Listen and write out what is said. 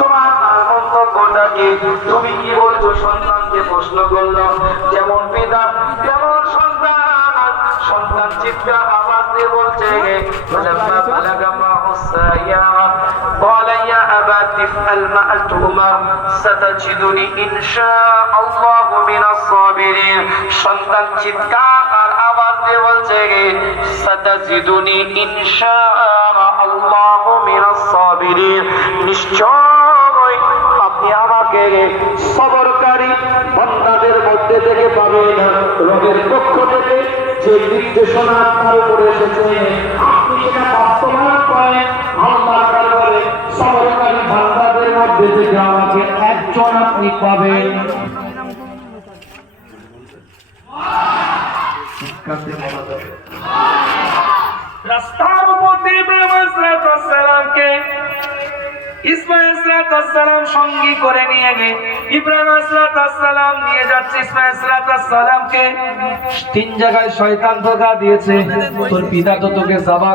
তোমার মন্তব্যটা কি? তুমি কি বলছো? সন্তানকে প্রশ্ন করলো। যেমন পিতা তেমন সন্তান। সন্তান চিৎকার আওয়াজ দিয়ে বলছে, فلما بلغ معه السعي قال يا أبت افعل ما تؤمر ستجدني إن شاء الله من الصابرين। সন্তান চিৎকার আর আওয়াজ দিয়ে বলছে, ستجدني إن شاء الله من الصابرين। নিশ্চয় আপনি আমাকে সবরকারী বান্দাদের মধ্যে থেকে পাবেন। রবের পক্ষ থেকে যে নির্দেশনা আপনার উপরে এসেছে, আপনি সেটা বাস্তবায়ন করেন। আল্লাহর দরবারে সবরকারী বান্দাদের মধ্যে থেকে আমাকে একজন আপনি পাবেন। রাস্তার উপরে ইব্রাহিম আলাইহিস সালামকে ইসমাঈল আলাইহিস সালাম সঙ্গী করে নিয়ে গিয়ে ইব্রাহিম আলাইহিস সালাম নিয়ে যাচ্ছে ইসমাঈল আলাইহিস সালামকে। তিন জায়গায় শয়তান ধোঁকা দিয়েছে, তোর পিতা তো তোকে যাবা